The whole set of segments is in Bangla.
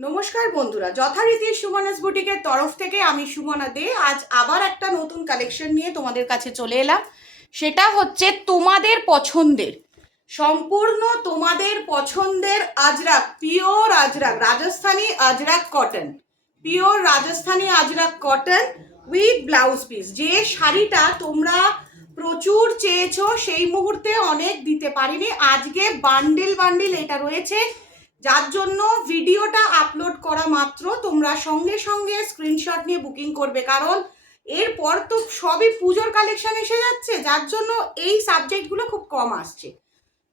নমস্কার বন্ধুরা, যথারীতি সুমনাস বুটিকের তরফ থেকে আমি সুমনা দে আজ আবার একটা নতুন কালেকশন নিয়ে তোমাদের কাছে চলে এলাম। সেটা হচ্ছে তোমাদের পছন্দের, সম্পূর্ণ তোমাদের পছন্দের Ajrak, pure Ajrak, Rajasthani Ajrakh cotton, pure Rajasthani Ajrakh cotton with blouse piece. যে শাড়িটা তোমরা প্রচুর চেয়েছো, সেই মুহূর্তে অনেক দিতে পারিনি, আজকে বান্ডিল বান্ডিল এটা রয়েছে, যার জন্য ভিডিওটা আপলোড করা মাত্র তোমরা সঙ্গে সঙ্গে স্ক্রিনশট নিয়ে বুকিং করবে, কারণ এরপর তো সবই পুজোর কালেকশন এসে যাচ্ছে, যার জন্য এই সাবজেক্টগুলো খুব কম আসছে।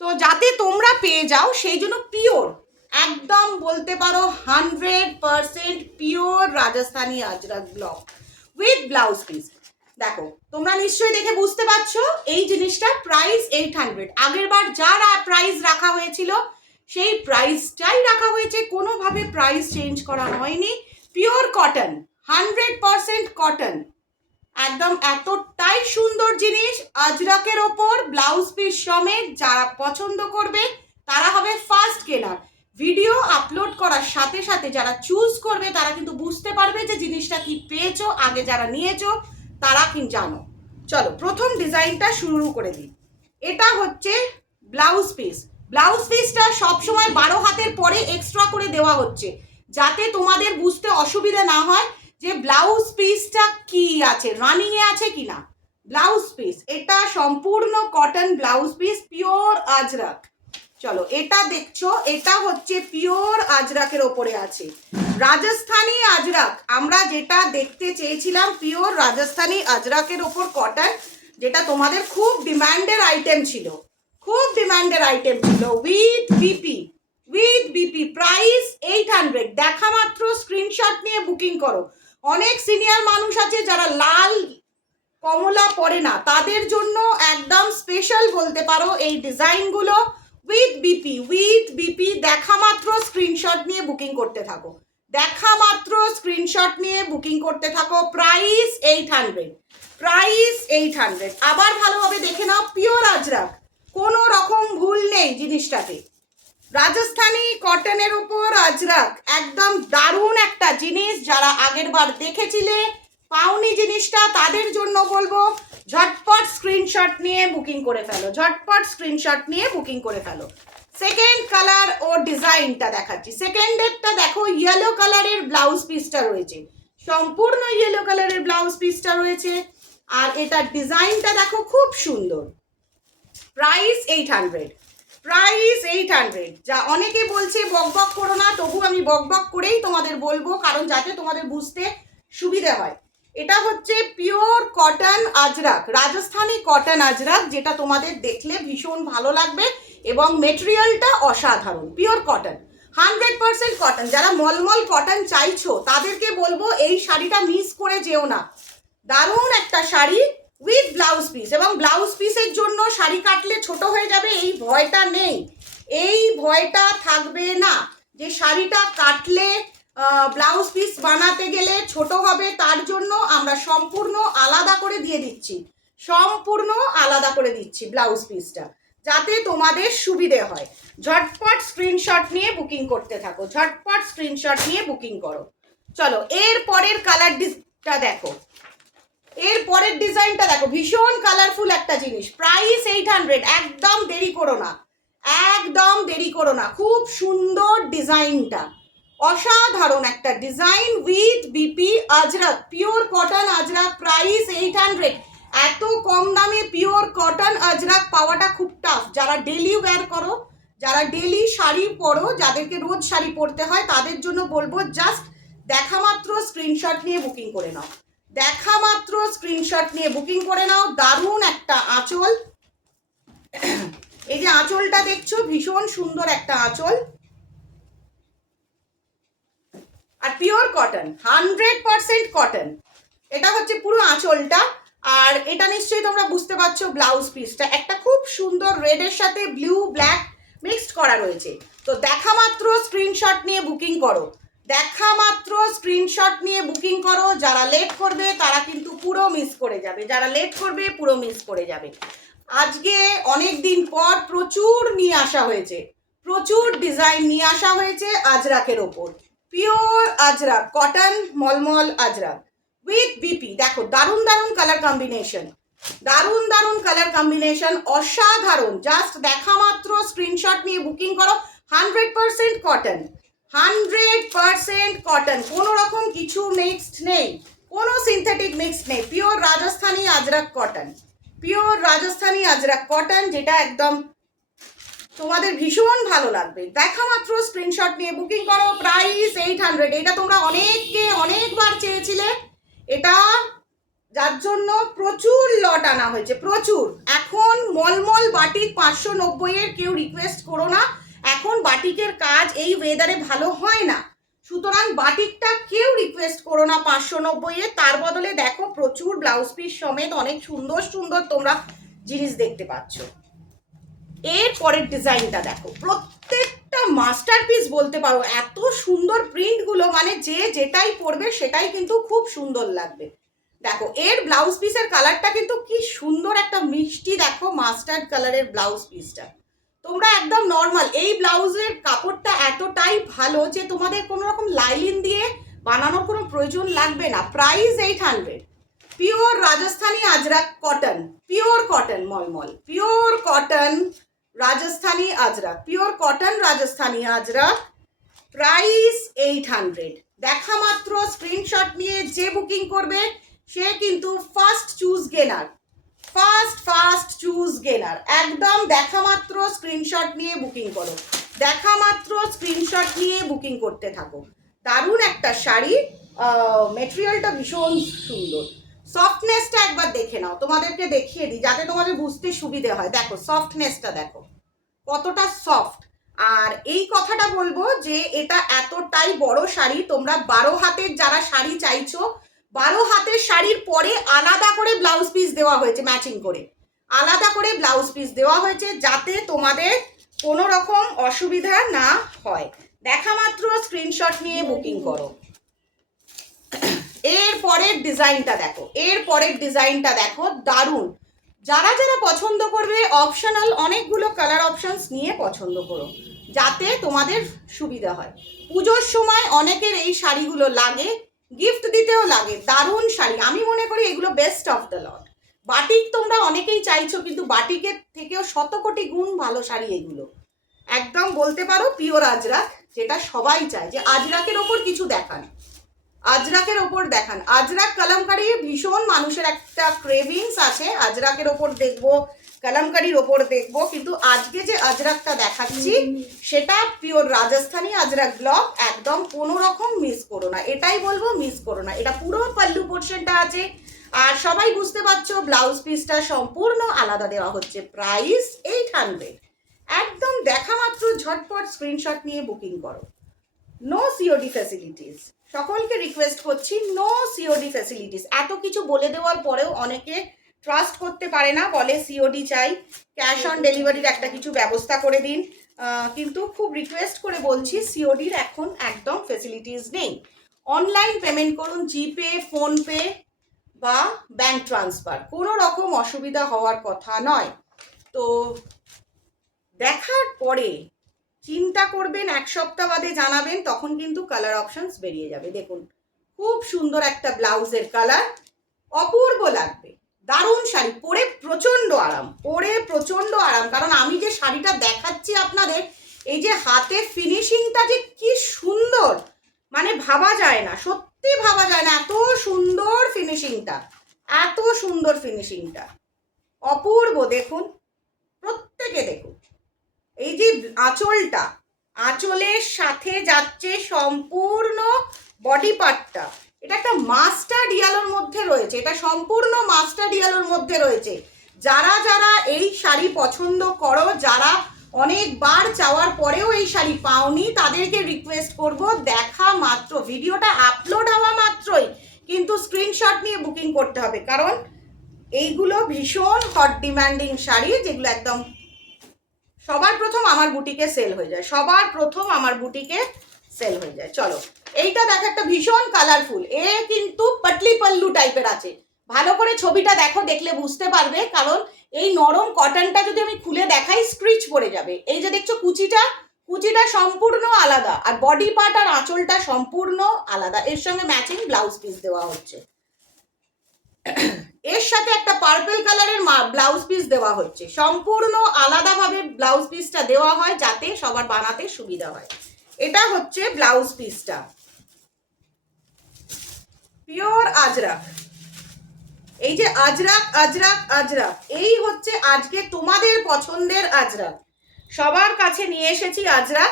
তো যাতে তোমরা পেয়ে যাও সেই জন্য পিওর, একদম বলতে পারো 100% pure Rajasthani Ajrak block with blouse piece. দেখো তোমরা নিশ্চয়ই দেখে বুঝতে পারছো এই জিনিসটা প্রাইস 800। আগের বার যারা প্রাইস রাখা হয়েছিল সেই প্রাইসটাই রাখা হয়েছে, কোনোভাবে প্রাইস চেঞ্জ করা হয়নি। পিওর কটন, 100% কটন, একদম এতটাই সুন্দর জিনিস আজরাকের ওপর ব্লাউজ পিস সমেত। যারা পছন্দ করবে তারা হবে ফার্স্ট কেনার। ভিডিও আপলোড করার সাথে সাথে যারা চুজ করবে তারা কিন্তু বুঝতে পারবে যে জিনিসটা কি পেয়েছো, আগে যারা নিয়েছো তারা কি জানো। চলো প্রথম ডিজাইনটা শুরু করে দিই। এটা হচ্ছে ব্লাউজ পিস। ব্লাউজ পিসটা সবসময় 12 হাতের পরে এক্সট্রা করে দেওয়া হচ্ছে, যাতে তোমাদের বুঝতে অসুবিধা না হয় যে ব্লাউজ পিসটা কি আছে, রানিং এ আছে কিনা। ব্লাউজ পিস এটা সম্পূর্ণ cotton blouse piece, pure Ajrak. চলো এটা দেখছো, এটা হচ্ছে পিওর আজরাকের ওপরে আছে, রাজস্থানী আজরাক। আমরা যেটা দেখতে চেয়েছিলাম পিওর রাজস্থানী আজরাকের ওপর কটন, যেটা তোমাদের খুব ডিমান্ডের আইটেম ছিল, খুব ডিমান্ডের আইটেম ছিল। With BP, with BP, price 800। দেখা মাত্র স্ক্রিনশট নিয়ে বুকিং করো। অনেক সিনিয়র মানুষ আছে যারা লাল কমলা পরে না, তাদের জন্য একদম স্পেশাল বলতে পারো এই ডিজাইনগুলো। উইথ বিপি, উইথ বিপি, দেখা মাত্র স্ক্রিনশট নিয়ে বুকিং করতে থাকো, দেখা মাত্র স্ক্রিনশট নিয়ে বুকিং করতে থাকো। Price 800, price 800। আবার ভালোভাবে দেখে নাও, পিওর আজরাক, কোনো রকম ভুল নেই জিনিসটাতে। রাজস্থানী কটনের উপর আজরাক, একদম দারুণ একটা জিনিস। যারা আগের বার দেখেছিলে পাওনি জিনিসটা, তাদের জন্য বলবো ঝটপট স্ক্রিনশট নিয়ে বুকিং করে ফেলো, ঝটপট স্ক্রিনশট নিয়ে বুকিং করে ফেলো। সেকেন্ড কালার ও ডিজাইনটা দেখাচ্ছি। সেকেন্ডেরটা দেখো, ইয়েলো কালারের ব্লাউজ পিসটা রয়েছে, সম্পূর্ণ ইয়েলো কালারের ব্লাউজ পিসটা রয়েছে, আর এটার ডিজাইনটা দেখো খুব সুন্দর। Price 800, price 800। যা অনেকে বলছে বকবক করো না, তবু আমি বকবক করেই তোমাদের বলবো, কারণ যাতে তোমাদের বুঝতে সুবিধা হয়। এটা হচ্ছে pure cotton Ajrak, Rajasthani cotton Ajrak, যেটা তোমাদের দেখলে ভীষণ ভালো লাগবে এবং মেটেরিয়ালটা অসাধারণ। Pure cotton, 100% cotton. যারা মলমল কটন চাইছো তাদেরকে বলবো এই শাড়িটা মিস করে যেও না, দারুণ একটা শাড়ি উইথ ব্লাউজ পিস। এবং ব্লাউজ পিসের জন্য শাড়ি কাটলে ছোট হয়ে যাবে এই ভয়টা নেই, এই ভয়টা থাকবে না যে শাড়িটা কাটলে ব্লাউজ পিস বানাতে গেলে ছোট হবে। তার জন্য আমরা সম্পূর্ণ আলাদা করে দিয়ে দিচ্ছি, সম্পূর্ণ আলাদা করে দিচ্ছি ব্লাউজ পিসটা, যাতে তোমাদের সুবিধে হয়। ঝটপট স্ক্রিনশট নিয়ে বুকিং করতে থাকো, ঝটপট স্ক্রিনশট নিয়ে বুকিং করো। চলো এর পরের কালারটা দেখো, এর পরের ডিজাইনটা দেখো, ভীষণ কালারফুল একটা জিনিস। প্রাইস 800, একদম দেরি করো না, একদম দেরি করো না। খুব সুন্দর ডিজাইনটা, অসাধারণ একটা design with BP Ajrak, pure cotton Ajrak. Price 800। এত কম দামে পিওর কটন আজরাক পাওয়াটা খুব টাফ। যারা ডেলি ওয়্যার করো, যারা ডেলি শাড়ি পরো, যাদেরকে রোজ শাড়ি পরতে হয়, তাদের জন্য বলবো জাস্ট দেখা মাত্র স্ক্রিনশট নিয়ে বুকিং করে নাও, দেখা মাত্র স্ক্রিনশট নিয়ে বুকিং করে নাও। দারুণ একটা আঁচল, এই যে আঁচলটা দেখছো ভীষণ সুন্দর একটা আঁচল, আর পিওর কটন, 100% কটন। এটা হচ্ছে পুরো আঁচলটা, আর এটা নিশ্চয়ই তোমরা বুঝতে পারছো ব্লাউজ পিসটা একটা খুব সুন্দর রেডের সাথে ব্লু ব্ল্যাক মিক্সড করা রয়েছে। তো দেখা মাত্র স্ক্রিনশট নিয়ে বুকিং করো, দেখা মাত্র স্ক্রিনশট নিয়ে বুকিং করো। যারা লেট করবে তারা কিন্তু পুরো মিস করে যাবে, যারা লেট করবে পুরো মিস করে যাবে। আজকে অনেক দিন পর প্রচুর নিয়ে আসা হয়েছে, প্রচুর ডিজাইন নিয়ে আসা হয়েছে আজরাকের ওপর। Pure Ajrakh cotton mulmul Ajrakh with BP. দেখো দারুণ দারুণ কালার কম্বিনেশন, দারুণ দারুণ কালার কম্বিনেশন, অসাধারণ। জাস্ট দেখা মাত্র স্ক্রিনশট নিয়ে বুকিং করো। 100% কটন, 100% কটন, কোনো রকম কিছু মিক্সড নেই, কোনো সিনথেটিক মিক্সড নেই। Pure Rajasthani Ajrakh cotton, pure Rajasthani Ajrakh cotton, যেটা একদম তোমাদের ভীষণ ভালো লাগবে। দেখা মাত্র স্ক্রিনশট নিয়ে বুকিং করো। প্রাইস 800। এটা তোমরা অনেকবার চেয়েছিলে, এটা যার জন্য প্রচুর লট আনা হয়েছে, প্রচুর। এখন মলমল বাটিক 590-এর কেউ রিকোয়েস্ট করো না, এখন বাটিকের কাজ এই ওয়েদারে ভালো হয় না, সুতরাং বাটিকটা কেউ রিকোয়েস্ট করো না 590-এর। তার বদলে দেখো প্রচুর ব্লাউজ পিস সমেত অনেক সুন্দর সুন্দর তোমরা জিনিস দেখতে পাচ্ছ। এর পরের ডিজাইনটা দেখো, প্রত্যেকটা মাস্টারপিস বলতে পারো, এত সুন্দর প্রিন্টগুলো, মানে যে যেটাই পরবে সেটাই কিন্তু খুব সুন্দর লাগবে। দেখো এর ব্লাউজ পিসের কালারটা কিন্তু কি সুন্দর, একটা মিষ্টি দেখো মাস্টার্ড কালারের ব্লাউজ পিসটা। তোমরা একদম নর্মাল, এই ব্লাউজের কাপড়টা এতটাই ভালো যে তোমাদের কোনো রকম লাইলিন দিয়ে বানানোর কোনো প্রয়োজন লাগবে না। Price 800। Pure Rajasthani Ajrakh cotton, pure cotton mulmul, pure cotton Rajasthani Ajrakh, pure cotton Rajasthani Ajrakh. Price 800। দেখা মাত্র স্ক্রিনশট নিয়ে যে বুকিং করবে সে কিন্তু first choose gainer, first choose gainer. একদম দেখা মাত্র স্ক্রিনশট নিয়ে বুকিং করো, দেখা মাত্র স্ক্রিনশট নিয়ে বুকিং করতে থাকো। দারুণ একটা শাড়ি, মেটেরিয়ালটা ভীষণ সুন্দর। সফটনেসটা একবার দেখে নাও, তোমাদেরকে দেখিয়ে দিই যাতে তোমাদের বুঝতে সুবিধে হয়। দেখো সফটনেসটা দেখো কতটা সফট। আর এই কথাটা বলবো যে এটা এতটাই বড় শাড়ি, তোমরা 12 হাতের যারা শাড়ি চাইছো, 12 হাতের শাড়ির পরে আলাদা করে ব্লাউজ পিস দেওয়া হয়েছে, ম্যাচিং করে আলাদা করে ব্লাউজ পিস দেওয়া হয়েছে, যাতে তোমাদের কোনো রকম অসুবিধা না হয়। দেখা মাত্র স্ক্রিনশট নিয়ে বুকিং করো। এর পরের ডিজাইনটা দেখো, এর পরের ডিজাইনটা দেখো, দারুণ। যারা যারা পছন্দ করবে অপশনাল অনেকগুলো কালার অপশনস নিয়ে পছন্দ করো, যাতে তোমাদের সুবিধা হয়। পুজোর সময় অনেকের এই শাড়িগুলো লাগে, গিফট দিতেও লাগে। দারুণ শাড়ি, আমি মনে করি এগুলো best of the lot. Batik তোমরা অনেকেই চাইছো, কিন্তু বাটিকের থেকেও 100 কোটি গুণ ভালো শাড়ি এগুলো। একদম বলতে পারো পিওর আজরাক, যেটা সবাই চায় যে আজরাকের ওপর কিছু দেখান, আজরাকের ওপর দেখান। আজরাক কালামকারি ভীষণ মানুষের একটা ক্রেভিংস আছে, আজরাকের ওপর দেখবো, কালামকারির ওপর দেখবো, কিন্তু আজকে যে আজরাকটা দেখাচ্ছি সেটা পিওর রাজস্থানী আজরাক ব্লক। একদম কোনো রকম মিস করো না, এটাই বলবো, মিস করো না। এটা পুরো পাল্লু পোর্শনটা আছে, আর সবাই বুঝতে পারছো ব্লাউজ পিসটা সম্পূর্ণ আলাদা দেওয়া হচ্ছে। প্রাইস 800। একদম দেখা মাত্র ঝটপট স্ক্রিনশট নিয়ে বুকিং করো। নো সিওডি ফ্যাসিলিটিস, সকলকে রিকোয়েস্ট করছি, নো সিওডি ফ্যাসিলিটিস। এত কিছু বলে দেওয়ার পরেও অনেকে ট্রাস্ট করতে পারে না, বলে সিওডি চাই, ক্যাশ অন ডেলিভারির একটা কিছু ব্যবস্থা করে দিন। কিন্তু খুব রিকোয়েস্ট করে বলছি, সিওডির এখন একদম ফ্যাসিলিটিস নেই। অনলাইন পেমেন্ট করুন, জিপে, ফোনপে বা ব্যাংক ট্রান্সফার, কোনো রকম অসুবিধা হওয়ার কথা নয়। তো দেখার পরে চিন্তা করবেন, 1 সপ্তাহ বাদে জানাবেন, তখন কিন্তু কালার অপশনস বেরিয়ে যাবে। দেখুন খুব সুন্দর একটা ব্লাউজের কালার, অপূর্ব লাগবে। দারুণ শাড়ি, পরে প্রচণ্ড আরাম, পরে প্রচণ্ড আরাম। কারণ আমি যে শাড়িটা দেখাচ্ছি আপনাদের, এই যে হাতের ফিনিশিংটা যে কি সুন্দর, মানে ভাবা যায় না, সত্যি ভাবা যায় না, এত সুন্দর ফিনিশিংটা, এত সুন্দর ফিনিশিংটা, অপূর্ব। দেখুন প্রত্যেকে দেখুন, এই যে আঁচলটা, আঁচলের সাথে যাচ্ছে সম্পূর্ণ বডি পার্টটা, এটা একটা মাস্টার্ড ইয়েলোর মধ্যে রয়েছে, এটা সম্পূর্ণ মাস্টার্ড ইয়েলোর মধ্যে রয়েছে। যারা যারা এই শাড়ি পছন্দ করো, যারা অনেকবার চাওয়ার পরেও এই শাড়ি পাওনি, তাদেরকে রিকোয়েস্ট করব, দেখা মাত্র, ভিডিওটা আপলোড হওয়া মাত্রই কিন্তু স্ক্রিনশট নিয়ে বুকিং করতে হবে, কারণ এইগুলো ভীষণ হট ডিমান্ডিং শাড়ি, যেগুলো একদম সবার প্রথম আমার বুটিকে সেল হয়ে যায়, সবার প্রথম আমার বুটিকে সেল হয়ে যায়। চলো এইটা দেখো, একটা ভীষণ কালারফুল, এ কিন্তু পাটলি পাল্লু টাইপের আছে। ভালো করে ছবিটা দেখো, দেখলে বুঝতে পারবে, কারণ এই নরম কটনটা যদি আমি খুলে দেখাই স্ক্রিচ পড়ে যাবে। এই যে দেখছো কুচিটা, কুচিটা সম্পূর্ণ আলাদা, আর বডি পার্ট আর আঁচলটা সম্পূর্ণ আলাদা। এর সঙ্গে ম্যাচিং ব্লাউজ পিস দেওয়া হচ্ছে, এর সাথে একটা পার্পল কালারের ব্লাউজ পিস দেওয়া হচ্ছে। সম্পূর্ণ আলাদাভাবে ব্লাউজ পিসটা দেওয়া হয় যাতে সবার বানাতে সুবিধা হয়। এটা হচ্ছে ব্লাউজ পিসটা, পিওর আজরাক। এই যে আজরাক আজরাক আজরাক, এই হচ্ছে আজকে তোমাদের পছন্দের আজরাক, সবার কাছে নিয়ে এসেছি আজরাক।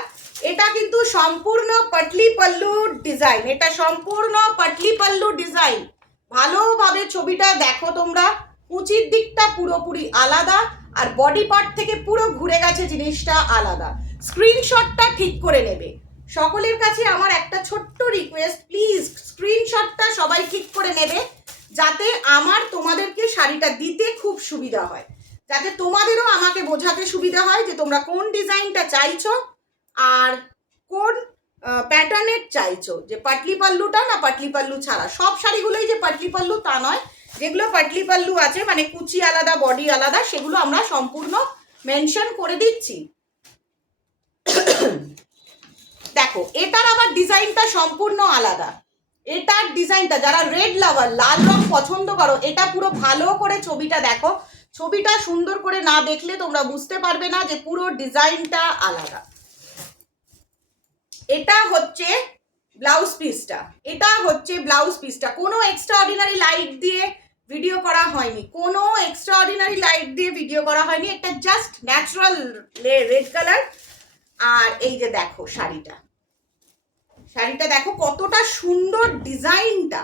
এটা কিন্তু সম্পূর্ণ পাটলি পাল্লু ডিজাইন, এটা সম্পূর্ণ পাটলি পাল্লু ডিজাইন। ভালোভাবে ছবিটা দেখো তোমরা, কুচির দিকটা পুরোপুরি আলাদা, আর বডি পার্ট থেকে পুরো ঘুরে গেছে জিনিসটা আলাদা। স্ক্রিনশটটা ঠিক করে নেবে। সকলের কাছে আমার একটা ছোট্ট রিকোয়েস্ট, প্লিজ স্ক্রিনশটটা সবাই ঠিক করে নেবে, যাতে আমার তোমাদেরকে শাড়িটা দিতে খুব সুবিধা হয়, যাতে তোমাদেরও আমাকে বোঝাতে সুবিধা হয় যে তোমরা কোন ডিজাইনটা চাইছো আর কোন প্যাটার্নের চাইছো, যে পাটলি পাল্লুটা না পাটলি পাল্লু ছাড়া। সব শাড়িগুলোই যে পাটলি পাল্লু তা নয়, যেগুলো পাটলি পাল্লু আছে মানে কুচি আলাদা বডি আলাদা, সেগুলো আমরা সম্পূর্ণ মেনশন করে দিচ্ছি। দেখো এটার আবার ডিজাইনটা সম্পূর্ণ আলাদা। এটার ডিজাইনটা, যারা রেড লাভার, লাল রং পছন্দ করো, এটা পুরো ভালো করে ছবিটা দেখো। ছবিটা সুন্দর করে না দেখলে তোমরা বুঝতে পারবে না যে পুরো ডিজাইনটা আলাদা। এটা হচ্ছে ব্লাউজ পিসটা, এটা হচ্ছে ব্লাউজ পিসটা। কোনো এক্সট্রা অর্ডিনারি লাইট দিয়ে ভিডিও করা হয়নি, কোনো এক্সট্রা অর্ডিনারি লাইট দিয়ে ভিডিও করা হয়নি, একটা জাস্ট ন্যাচারাল রেড কালার। আর এই যে দেখো শাড়িটা, শাড়িটা দেখো কতটা সুন্দর ডিজাইনটা।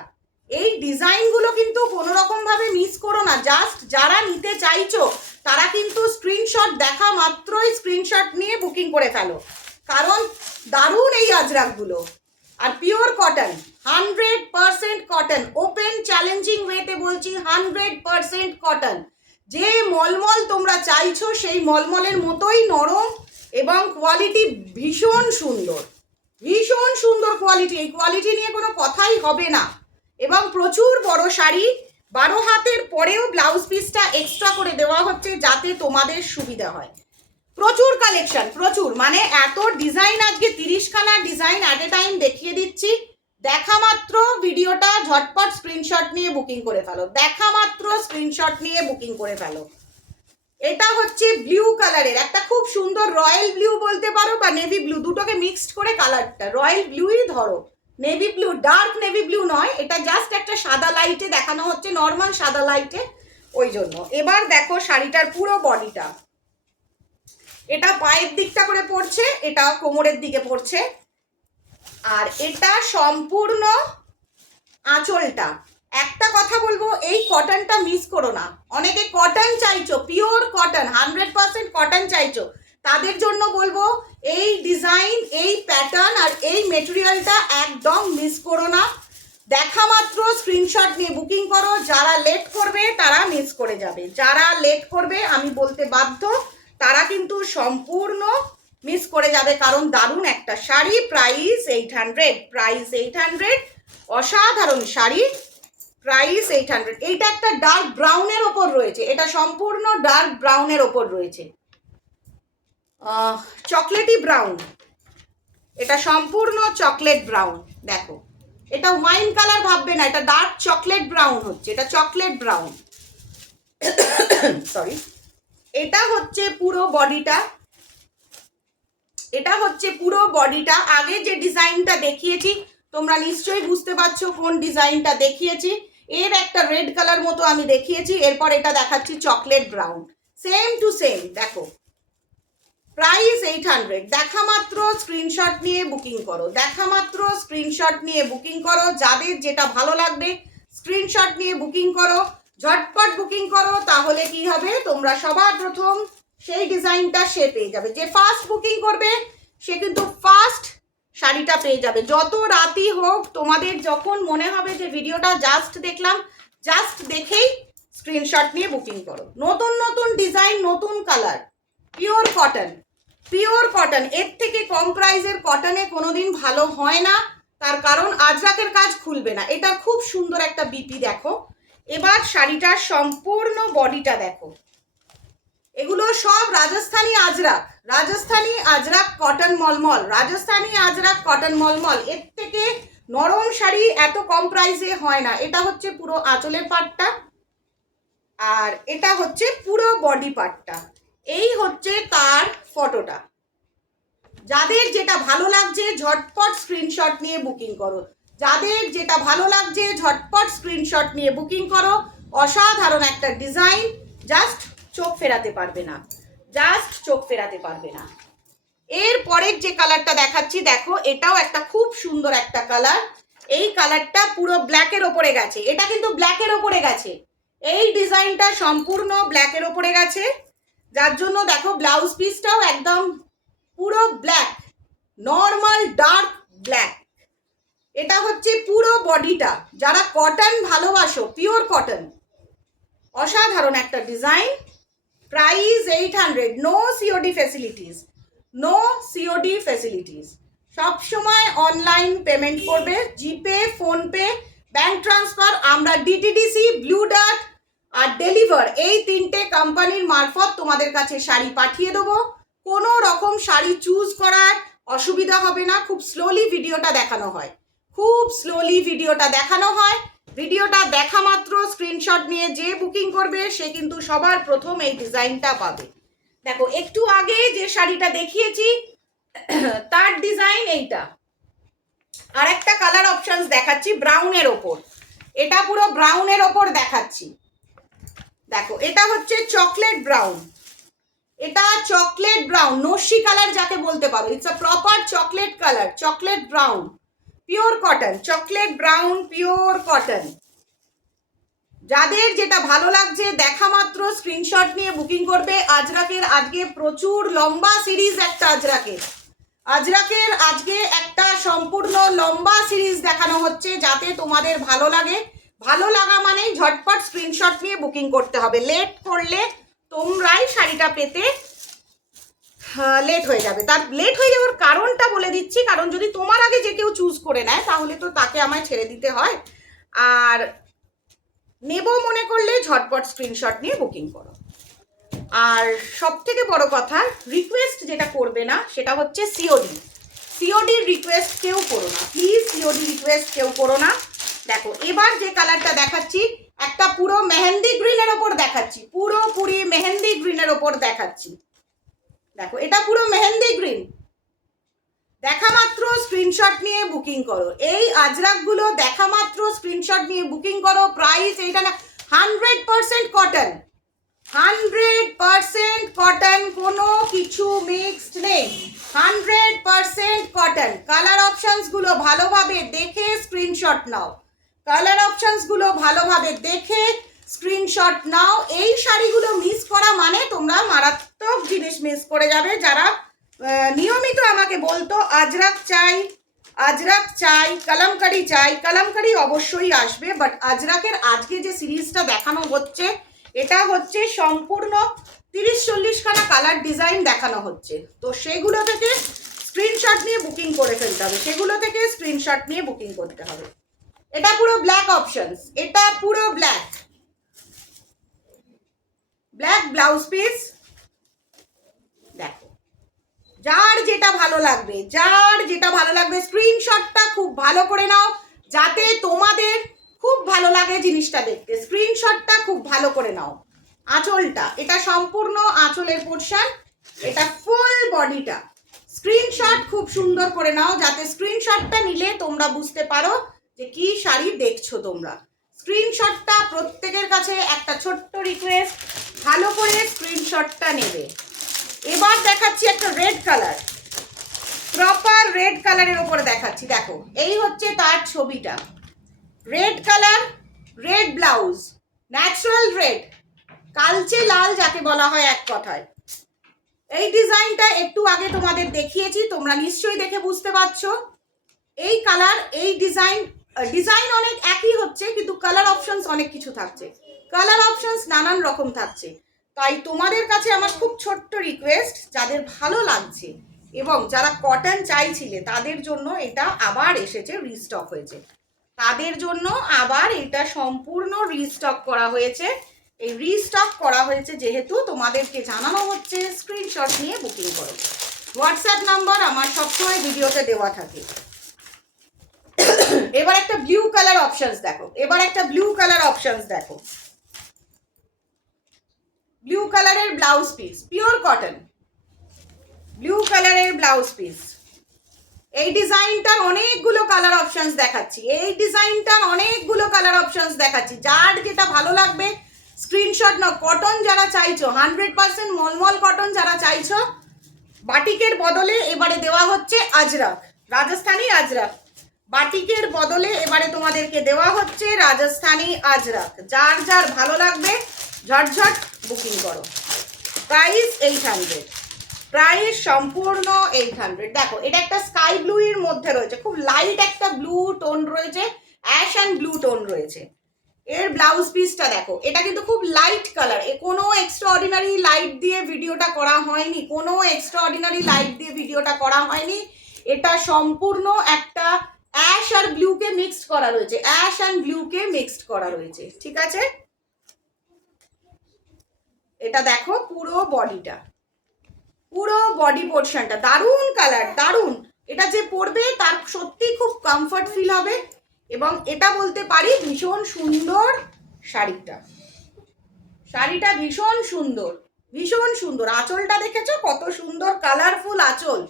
এই ডিজাইনগুলো কিন্তু কোনো রকম ভাবে মিস করো না। জাস্ট যারা নিতে চাইছো তারা কিন্তু স্ক্রিনশট দেখা মাত্রই স্ক্রিনশট নিয়ে বুকিং করে ফেলো, কারণ দারুণ এই আজরাকগুলো। আর pure cotton, 100% cotton, open challenging ওয়েতে বলছি 100% কটন। যে মলমল তোমরা চাইছো সেই মলমলের মতোই নরম, এবং কোয়ালিটি ভীষণ সুন্দর, ভীষণ সুন্দর কোয়ালিটি। এই কোয়ালিটি নিয়ে কোনো কথাই হবে না। এবং প্রচুর বড় শাড়ি, 12 হাতের পরেও ব্লাউজ পিসটা এক্সট্রা করে দেওয়া হচ্ছে যাতে তোমাদের সুবিধা হয়। প্রচুর কালেকশন, প্রচুর, মানে এত ডিজাইন, আজকে 30খানা ডিজাইন অ্যাট এ টাইম দেখিয়ে দিচ্ছি। দেখা মাত্র ভিডিওটা ঝটপট স্ক্রিনশট নিয়ে বুকিং করে ফেলো, দেখা মাত্র স্ক্রিনশট নিয়ে বুকিং করে ফেলো। এটা হচ্ছে ব্লু কালারের একটা খুব সুন্দর রয়্যাল ব্লু বলতে পারো বা নেভি ব্লু, দুটোকে মিক্সড করে কালারটা রয়্যাল ব্লুই ধরো, navy blue, dark navy blue নয়, এটা জাস্ট একটা সাদা লাইটে দেখানো হচ্ছে, নর্মাল সাদা লাইটে, ওই জন্য। এবার দেখো শাড়িটার পুরো বডিটা, এটা পায়ের দিকটা করে পড়ছে, এটা কোমরের দিকে পড়ছে, আর এটা সম্পূর্ণ আঁচলটা। একটা কথা বলবো, এই কটনটা মিস করো না। অনেকে কটন চাইছো, পিওর কটন, 100% কটন চাইছো, তাদের জন্য বলবো এই ডিজাইন, এই প্যাটার্ন আর এই মেটেরিয়ালটা একদম মিস করো না। দেখা মাত্র স্ক্রিনশট নিয়ে বুকিং করো। যারা লেট করবে তারা মিস করে যাবে, যারা লেট করবে আমি বলতে বাধ্য, তারা কিন্তু সম্পূর্ণ মিস করে যাবে, কারণ দারুণ একটা শাড়ি। প্রাইস 800, প্রাইস 800, অসাধারণ শাড়ি, প্রাইস 800। এইটা একটা ডার্ক ব্রাউনের ওপর রয়েছে, এটা সম্পূর্ণ ডার্ক ব্রাউনের ওপর রয়েছে, চকলেটি ব্রাউন, এটা সম্পূর্ণ চকলেট ব্রাউন। দেখো এটা ওয়াইন কালার ভাববে না, এটা ডার্ক চকলেট ব্রাউন হচ্ছে, এটা চকলেট ব্রাউন, সরি। এটা হচ্ছে পুরো বডিটা, এটা হচ্ছে পুরো বডিটা। আগে যে ডিজাইনটা দেখিয়েছি তোমরা নিশ্চয়ই বুঝতে পারছো কোন ডিজাইনটা দেখিয়েছি। এর একটা রেড কালার মতো আমি দেখিয়েছি, এরপর এটা দেখাচ্ছি chocolate brown, same to same. দেখো প্রাইস 800, দেখা মাত্র স্ক্রিনশট নিয়ে বুকিং করো, দেখা মাত্র স্ক্রিনশট নিয়ে বুকিং করো। যাদের যেটা ভালো লাগবে স্ক্রিনশট নিয়ে বুকিং করো, ঝটপট বুকিং করো, তাহলে কি হবে, তোমরা সবার প্রথম সেই ডিজাইনটা সে পেয়ে যাবে। যে ফার্স্ট বুকিং করবে সে কিন্তু ফার্স্ট শাড়িটা পেয়ে যাবে। যত রাতই হোক, তোমাদের যখন মনে হবে যে ভিডিওটা জাস্ট দেখলাম, জাস্ট দেখেই স্ক্রিনশট নিয়ে বুকিং করো। নতুন নতুন ডিজাইন, নতুন colour, pure cotton, pure cotton. এর থেকে কম প্রাইসের কটনে কোনোদিন ভালো হয় না, তার কারণ আজরাকের কাজ খুলবে না। এটা খুব সুন্দর একটা বিপি। দেখো এবার শাড়িটার সম্পূর্ণ বডিটা দেখো, এগুলো সব রাজস্থানী আজরাক, রাজস্থানী আজরাক কটন মলমল, রাজস্থানী আজরাক কটন মলমল। এর থেকে নরম শাড়ি এত কম প্রাইসে হয় না। এটা হচ্ছে পুরো আঁচলের পাটটা, আর এটা হচ্ছে পুরো বডি পার্টটা। এই হচ্ছে তার ফটোটা। যাদের যেটা ভালো লাগছে ঝটপট স্ক্রিনশট নিয়ে বুকিং করো, যাদের যেটা ভালো লাগছে ঝটপট স্ক্রিনশট নিয়ে বুকিং করো। অসাধারণ একটা ডিজাইন, জাস্ট চোখ ফেরাতে পারবে না, জাস্ট চোখ ফেরাতে পারবে না। এর পরের যে কালারটা দেখাচ্ছি দেখো, এটাও একটা খুব সুন্দর একটা কালার। এই কালারটা পুরো ব্ল্যাকের ওপরে গেছে, এটা কিন্তু ব্ল্যাকের ওপরে গেছে। এই ডিজাইনটা সম্পূর্ণ ব্ল্যাকের ওপরে গেছে, যার জন্য দেখো ব্লাউজ পিসটাও একদম পুরো ব্ল্যাক, নর্মাল ডার্ক ব্ল্যাক। এটা হচ্ছে পুরো বডিটা। যারা কটন ভালোবাসো, পিওর কটন, অসাধারণ একটা design. Price 800, no COD facilities, no COD facilities. সবসময় অনলাইন পেমেন্ট করবে, জিপে, ফোনপে, ব্যাংক ট্রান্সফার। আমরা ডিটিডিসি, ব্লু ডার্ট আর ডেলিভার এই তিনটে কোম্পানির মারফত তোমাদের কাছে শাড়ি পাঠিয়ে দেবো। কোনো রকম শাড়ি চুজ করার অসুবিধা হবে না। খুব স্লোলি ভিডিওটা দেখানো হয়, খুব স্লোলি ভিডিওটা দেখানো হয়। ভিডিওটা দেখা মাত্র স্ক্রিনশট নিয়ে যে বুকিং করবে সে কিন্তু সবার প্রথম এই ডিজাইনটা পাবে। দেখো একটু আগে যে শাড়িটা দেখিয়েছি তার ডিজাইন এইটা। আর একটা কালার অপশনস দেখাচ্ছি ব্রাউনের ওপর, এটা পুরো ব্রাউনের ওপর দেখাচ্ছি। দেখো এটা হচ্ছে চকলেট ব্রাউন, এটা চকলেট ব্রাউন, নস্যি কালার যাকে বলতে পারো। It's a proper chocolate colour, chocolate brown, pure cotton, chocolate brown pure cotton. যাদের যেটা ভালো লাগছে দেখা মাত্র স্ক্রিনশট নিয়ে বুকিং করবে। আজরাকের আজকে প্রচুর লম্বা সিরিজ, একটা আজরাকের আজকে একটা সম্পূর্ণ লম্বা সিরিজ দেখানো হচ্ছে, যাতে তোমাদের ভালো লাগে। ভালো লাগা মানেই ঝটপট স্ক্রিনশট নিয়ে বুকিং করতে হবে। লেট করলে তোমরাই শাড়িটা পেতে লেট হয়ে যাবে। তার লেট হয়ে যাওয়ার কারণটা বলে দিচ্ছি, কারণ যদি তোমার আগে যে কেউ চুজ করে নেয় তাহলে তো তাকে আমায় ছেড়ে দিতে হয়। আর নেব মনে করলে ঝটপট স্ক্রিনশট নিয়ে বুকিং করো। আর সব থেকে বড় কথা, রিকোয়েস্ট যেটা করবে না সেটা হচ্ছে সিওডি। সিওডির রিকোয়েস্ট কেউ করো না, প্লিজ সিওডি রিকোয়েস্ট কেউ করো না। দেখো এবার যে কালারটা দেখাচ্ছি একটা পুরো মেহেন্দি গ্রিনের ওপর দেখাচ্ছি, পুরোপুরি মেহেন্দি গ্রিনের ওপর দেখাচ্ছি। দেখো এটা পুরো মেহেন্দি গ্রিন। দেখা মাত্র স্ক্রিনশট নিয়ে বুকিং করো। এই আজরাকগুলো দেখা মাত্র স্ক্রিনশট নিয়ে বুকিং করো। প্রাইস এইটা না, 100% কটন, 100% কটন, কোনো কিছু মিক্সড নেই, 100% কটন। কালার অপশনসগুলো ভালোভাবে দেখে স্ক্রিনশট নাও, কালার অপশনসগুলো ভালোভাবে দেখে স্ক্রিনশট নাও। এই শাড়িগুলো মিস করা মানে তোমরা মারাত্মক জিনিস মিস করে যাবে। যারা নিয়মিত আমাকে বলতো আজরাক চাই, আজরাক চাই, কলমকারি চাই, কলমকারি অবশ্যই আসবে, বাট আজরাকের আজকে যে সিরিজটা দেখানো হচ্ছে এটা হচ্ছে সম্পূর্ণ 30-40 খানা কালার ডিজাইন দেখানো হচ্ছে। তো সেগুলো থেকে স্ক্রিনশট নিয়ে বুকিং করে ফেলতে হবে, সেগুলো থেকে স্ক্রিনশট নিয়ে বুকিং করতে হবে। এটা পুরো ব্ল্যাক অপশনস, এটা পুরো ব্ল্যাক, ব্ল্যাক ব্লাউজ পিস। দেখো যার যেটা ভালো লাগবে, যার যেটা ভালো লাগবে স্ক্রিনশটটা খুব ভালো করে নাও, যাতে তোমাদের খুব ভালো লাগে জিনিসটা দেখতে। স্ক্রিনশটটা খুব ভালো করে নাও। আঁচলটা, এটা সম্পূর্ণ আঁচলের পোর্শন, এটা ফুল বডিটা। স্ক্রিনশট খুব সুন্দর করে নাও, যাতে স্ক্রিনশটটা নিলে তোমরা বুঝতে পারো যে কি শাড়ি দেখছো তোমরা। স্ক্রিনশটটা প্রত্যেকের কাছে একটা ছোট্ট রিকোয়েস্ট, ভালো করে স্ক্রিনশটটা নেবে। এবার দেখাচ্ছি একটা রেড কালার, প্রপার রেড কালারের উপরে দেখাচ্ছি। দেখো এই হচ্ছে তার ছবিটা, red colour, red blouse, natural red, কালচে লাল যাকে বলা হয় এক কথায়। এই ডিজাইনটা একটু আগে তোমাদের দেখিয়েছি, তোমরা নিশ্চয়ই দেখে বুঝতে পারছো। এই কালার, এই ডিজাইন অনেক একই হচ্ছে, কিন্তু কালার অপশনস অনেক কিছু থাকছে, কালার অপশনস নানান রকম থাকছে। তাই তোমাদের কাছে আমার খুব ছোট্ট রিকোয়েস্ট, যাদের ভালো লাগছে এবং যারা কটন চাইছিলে তাদের জন্য এটা আবার এসেছে, রিস্টক হয়েছে, তাদের জন্য আবার এটা সম্পূর্ণ রিস্টক করা হয়েছে। এই রিস্টক করা হয়েছে যেহেতু তোমাদেরকে জানানো হচ্ছে স্ক্রিনশট নিয়ে বুকিং করো। হোয়াটসঅ্যাপ নাম্বার আমার সবসময় ভিডিওতে দেওয়া থাকে। এবার একটা ব্লু কালার অপশনস দেখো, ব্লু কালারের blouse piece, pure cotton, blue কালারের ব্লাউজ পিস। এই ডিজাইনটার অনেকগুলো কালার অপশনস দেখাচ্ছি, যার যেটা ভালো লাগবে স্ক্রিনশট নাও। কটন যারা চাইছো, 100% মলমল কটন যারা চাইছো, বাটিকের বদলে এবারে দেওয়া হচ্ছে আজরাক, রাজস্থানী আজরাক। বাটিকের বদলে এবারে তোমাদেরকে দেওয়া হচ্ছে রাজস্থানী আজরাক। যার যার ভালো লাগবে ঝটঝট বুকিং করো। প্রাইস 800, প্রাইস সম্পূর্ণ 800। দেখো এটা একটা স্কাই ব্লু এর মধ্যে রয়েছে, খুব লাইট একটা ব্লু টোন রয়েছে, অ্যাশ অ্যান্ড ব্লু টোন রয়েছে। এর ব্লাউজ পিসটা দেখো, এটা কিন্তু খুব লাইট কালার, কোনো এক্সট্রাঅর্ডিনারি লাইট দিয়ে ভিডিওটা করা হয়নি, এটা সম্পূর্ণ একটা অ্যাশ আর ব্লুকে মিক্সড করা রয়েছে, ঠিক আছে। এটা দেখো পুরো বডি পোর্শনটা দারুণ কালার, দারুণ। এটা যে পরবে তার সত্যি খুব কমফর্ট ফিল হবে, এবং এটা বলতে পারি ভীষণ সুন্দর শাড়িটা ভীষণ সুন্দর। আঁচলটা দেখেছো কত সুন্দর কালারফুল আঁচল,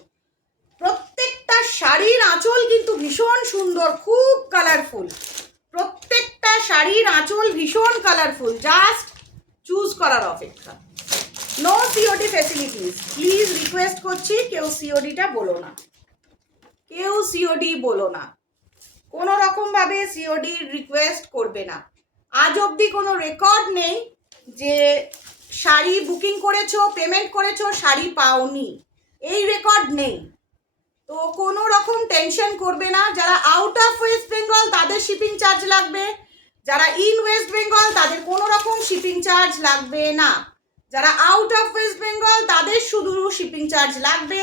প্রত্যেকটা শাড়ির আঁচল কিন্তু ভীষণ সুন্দর, খুব কালারফুল। প্রত্যেকটা শাড়ির আঁচল ভীষণ কালারফুল, জাস্ট চুজ করার অপেক্ষা। No COD facilities, please request করছি, কেউ সিওডিটা বলো না, কোনো রকম ভাবে সিওডি রিকোয়েস্ট করবে না। আজ অবধি কোনো রেকর্ড নেই যে শাড়ি বুকিং করেছো, পেমেন্ট করেছো, শাড়ি পাওনি, এই রেকর্ড নেই। তো কোনো রকম টেনশন করবে না। যারা আউট অফ ওয়েস্ট বেঙ্গল তাদের শিপিং চার্জ লাগবে, যারা ইন ওয়েস্ট বেঙ্গল তাদের কোনো রকম শিপিং চার্জ লাগবে না। যারা আউট অফ ওয়েস্ট বেঙ্গল তাদের শুধু শিপিং চার্জ লাগবে,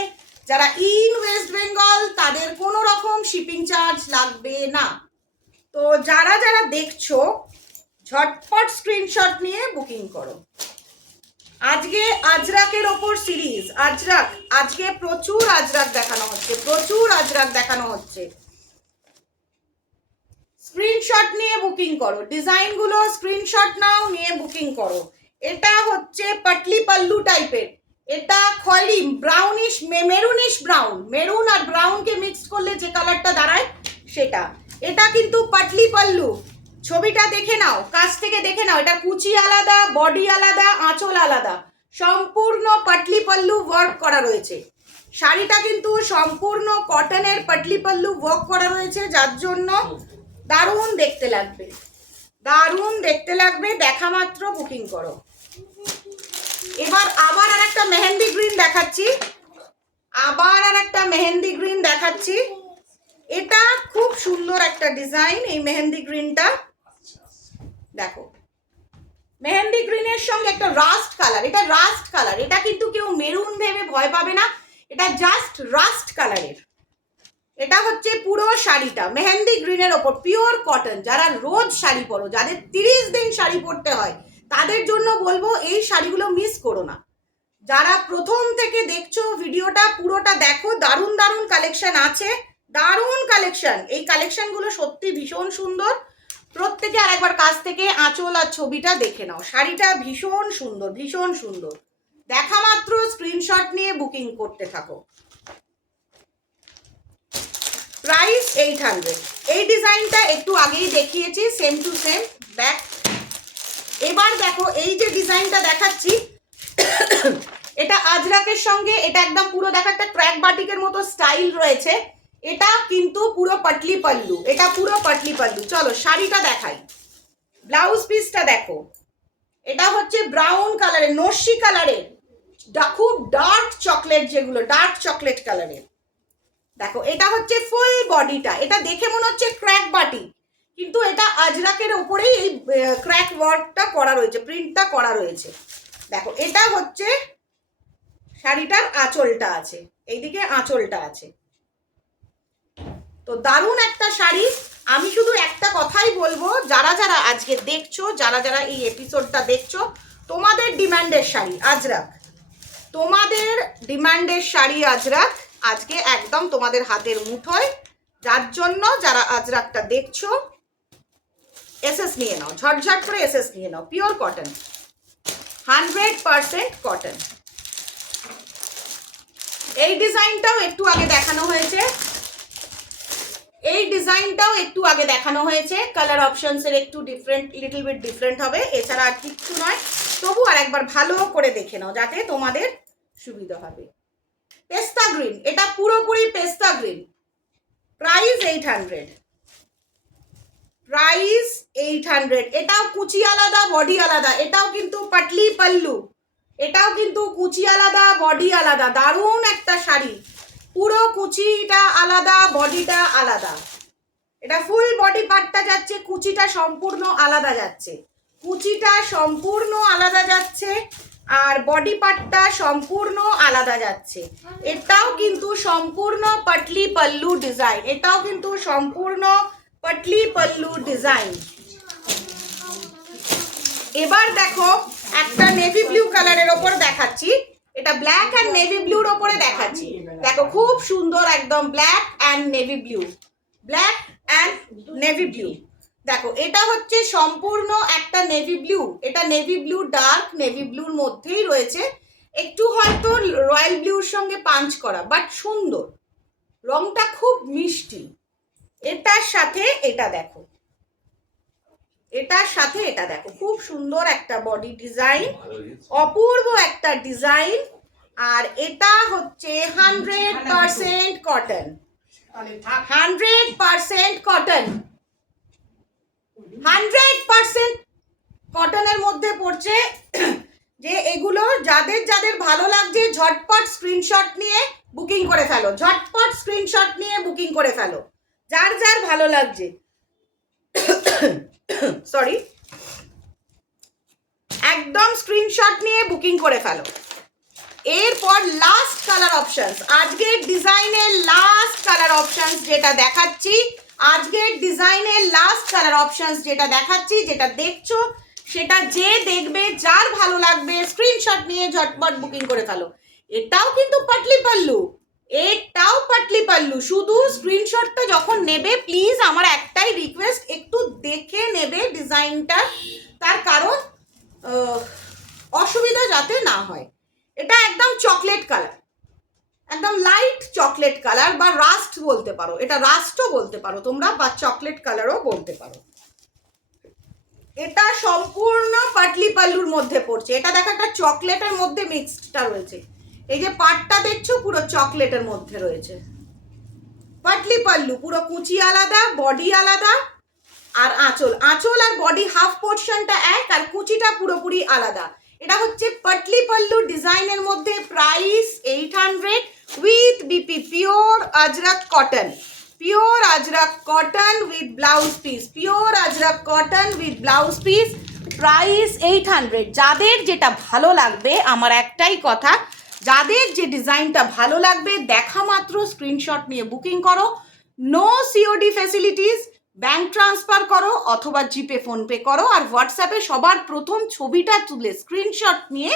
যারা ইন ওয়েস্ট বেঙ্গল তাদের কোনো রকম শিপিং চার্জ লাগবে না। তো যারা যারা দেখছো ঝটপট স্ক্রিনশট নিয়ে বুকিং করো। আজকে আজরাকের ওপর সিরিজ, আজকে প্রচুর আজরাক দেখানো হচ্ছে, স্ক্রিনশট নিয়ে বুকিং করো, ডিজাইনগুলো স্ক্রিনশট নাও, নিয়ে বুকিং করো। এটা হচ্ছে পাটলি পাল্লু টাইপের, এটা খয়েরি ব্রাউনিশ, মেরুনিশ ব্রাউন, মেরুন আর ব্রাউনকে মিক্স করলে যে কালারটা দাঁড়ায় সেটা। এটা কিন্তু পাটলি পাল্লু, ছবিটা দেখে নাও, কাছ থেকে দেখে নাও, এটা কুচি আলাদা, বডি আলাদা, আঁচল আলাদা, সম্পূর্ণ পাটলি পাল্লু ওয়ার্ক করা রয়েছে। শাড়িটা কিন্তু সম্পূর্ণ কটনের পাটলি পাল্লু ওয়ার্ক করা রয়েছে, যার জন্য দারুণ দেখতে লাগবে, দেখা মাত্র বুকিং করো। এবার আবার আর একটা মেহেন্দি গ্রিন দেখাচ্ছি, এটা খুব সুন্দর একটা ডিজাইন। এই মেহেন্দি গ্রিনটা দেখো, মেহেন্দি গ্রিনের সঙ্গে একটা রাস্ট কালার, এটা কিন্তু কেউ মেরুন ভেবে ভয় পাবে না, এটা জাস্ট রাস্ট কালারের। এটা হচ্ছে পুরো শাড়িটা মেহেন্দি গ্রিনের ওপর, পিওর কটন। যারা রোজ শাড়ি পরো, যাদের 30 দিন শাড়ি পরতে হয়, তাদের জন্য বলবো এই শাড়িগুলো মিস করো না। যারা প্রথম থেকে দেখছো ভিডিওটা, পুরোটা দেখো, দারুণ কালেকশন আছে, এই কালেকশনগুলো সত্যি ভীষণ সুন্দর। প্রত্যেকে আরেকবার কাছ থেকে আঁচল আর ছবিটা দেখে নাও, শাড়িটা ভীষণ সুন্দর। দেখা মাত্র স্ক্রিনশট নিয়ে বুকিং করতে থাকো। প্রাইস 800। এই ডিজাইনটা একটু আগেই দেখিয়েছি, সেম টু সেম ব্যাক। এবার দেখো এই যে ডিজাইনটা দেখাচ্ছি, এটা আজরাকের সঙ্গে, এটা একদম পুরো দেখা একটা ক্র্যাক বাটিকের মতো স্টাইল রয়েছে। এটা কিন্তু পুরো পাটলি পাল্লু, চলো শাড়িটা দেখাই। ব্লাউজ পিসটা দেখো, এটা হচ্ছে ব্রাউন কালারের, নস্যি কালারের, খুব ডার্ক চকলেট কালারের। দেখো এটা হচ্ছে ফুল বডিটা, এটা দেখে মনে হচ্ছে ক্র্যাক বাটি, কিন্তু এটা আজরাকের ওপরেই এই ক্র্যাক ওয়ার্কটা করা রয়েছে, প্রিন্টটা করা রয়েছে। দেখো এটা হচ্ছে শাড়িটার আঁচলটা আছে, এইদিকে আঁচলটা আছে। তো দারুণ একটা শাড়ি, আমি শুধু একটা কথাই বলবো, যারা যারা আজকে দেখছো, যারা যারা এই এপিসোডটা দেখছো, তোমাদের ডিমান্ডের শাড়ি আজরাক, তোমাদের ডিমান্ডের শাড়ি আজরাক আজকে একদম তোমাদের হাতের মুঠোয়। যার জন্য যারা আজরাকটা দেখছো, এসএস নিয়ে নাও, ঝটঝট করে এসএস নিয়ে নাও। Pure cotton, 100% cotton. এই ডিজাইনটাও একটু আগে দেখানো হয়েছে, এই ডিজাইনটাও একটু আগে দেখানো হয়েছে। কালার অপশনসের একটু ডিফারেন্ট, লিটল বিট ডিফারেন্ট হবে, এছাড়া আর কিচ্ছু নয়। তবু আর একবার ভালো করে দেখে নাও যাতে তোমাদের সুবিধা হবে। পেস্তা গ্রিন, এটা পুরোপুরি পেস্তা গ্রিন। Price 800, price 800। এটাও কুচি আলাদা, বডি আলাদা। এটাও কিন্তু পাটলি পাল্লু, এটাও কিন্তু কুচি আলাদা, বডি আলাদা। দারুণ একটা শাড়ি, পুরো কুচিটা আলাদা, বডিটা আলাদা। এটা ফুল বডি পার্টটা যাচ্ছে, কুচিটা সম্পূর্ণ আলাদা যাচ্ছে, কুচিটা সম্পূর্ণ আলাদা যাচ্ছে, আর বডি পার্টটা সম্পূর্ণ আলাদা যাচ্ছে। এটাও কিন্তু সম্পূর্ণ পাটলি পাল্লু ডিজাইন, এটাও কিন্তু সম্পূর্ণ পাটলি পাল্লু ডিজাইন। এবার দেখো একটা নেভি ব্লু কালারের ওপর দেখাচ্ছি, এটা ব্ল্যাক অ্যান্ড নেভি ব্লুর ওপরে দেখাচ্ছি। দেখো খুব সুন্দর, একদম black and navy blue, black and navy blue. দেখো এটা হচ্ছে সম্পূর্ণ একটা নেভি ব্লু, এটা নেভি ব্লু, ডার্ক নেভি ব্লুর মধ্যেই রয়েছে, একটু হয়তো রয়্যাল ব্লুর সঙ্গে পাঞ্চ করা, বাট সুন্দর, রংটা খুব মিষ্টি। এটার সাথে এটা দেখো, এটার সাথে এটা দেখো, খুব সুন্দর একটা বডি ডিজাইন, অপূর্ব একটা ডিজাইন। আর এটা হচ্ছে 100% কটন, 100% কটন, 100% কটনের মধ্যে পড়ছে। যে এগুলো যাদের যাদের ভালো লাগছে ঝটপট স্ক্রিনশট নিয়ে বুকিং করে ফেলো, ঝটপট স্ক্রিনশট নিয়ে বুকিং করে ফেলো, যার যার ভালো লাগছে। সরি, একদম স্ক্রিনশট নিয়ে বুকিং করে ফেলো। এরপর লাস্ট কালার অপশনস, আজকের ডিজাইনের লাস্ট কালার অপশনস যেটা দেখাচ্ছি, আজকের ডিজাইনের লাস্ট কালার অপশনস যেটা দেখাচ্ছি, যেটা দেখছো সেটা যে দেখবে, যার ভালো লাগবে স্ক্রিনশট নিয়ে ঝটপট বুকিং করে ফেলো। এটাও কিন্তু পাটলি পাল্লু, এটাও পাটলি পাল্লু। শুধু স্ক্রিনশটটা যখন নেবে প্লিজ আমার একটাই রিকোয়েস্ট, একটু দেখে নেবে ডিজাইনটা, তার কারণ অসুবিধা যাতে না হয়। এটা একদম চকলেট কালার, একদম লাইট চকলেট কালার, বা রাস্ট বলতে পারো, এটা রাস্টও বলতে পারো তোমরা, বা চকলেট কালারও বলতে পারো। এটা সম্পূর্ণ পাটলি পাল্লুর মধ্যে পড়ছে। এটা দেখো একটা চকলেটের মধ্যে মিক্সডটা রয়েছে, এই যে পাটটা দেখছো পুরো চকলেটের মধ্যে রয়েছে। পাটলি পাল্লু, পুরো কুচি আলাদা, বডি আলাদা, আর আঁচল, আঁচল আর বডি হাফ পোর্শনটা এক, আর কুচিটা পুরোপুরি আলাদা। এটা হচ্ছে পাটলি পাল্লু ডিজাইনের মধ্যে। Price 800 with BP, pure Ajrakh cotton, pure Ajrakh cotton with blouse piece, pure Ajrakh cotton with blouse piece. Price 800। যাদের যেটা ভালো লাগবে, আমার একটাই কথা, যাদের যে ডিজাইনটা ভালো লাগবে দেখা মাত্র স্ক্রিনশট নিয়ে বুকিং করো। No COD facilities, bank transfer করো অথবা জিপে ফোনপে করো, আর হোয়াটসঅ্যাপে সবার প্রথম ছবিটা তুলে স্ক্রিনশট নিয়ে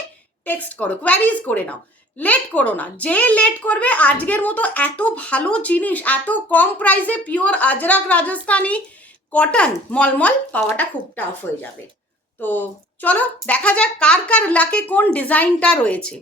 টেক্সট করো, কোয়ারিজ করে নাও, লেট করো না। যে লেট করবে, আজকের মতো এত ভালো জিনিস এত কম প্রাইসে পিওর আজরাক রাজস্থানি কটন মলমল পাওয়াটা খুব টাফ হয়ে যাবে। তো চলো দেখা যাক কার কার লাকে কোন ডিজাইনটা রয়েছে।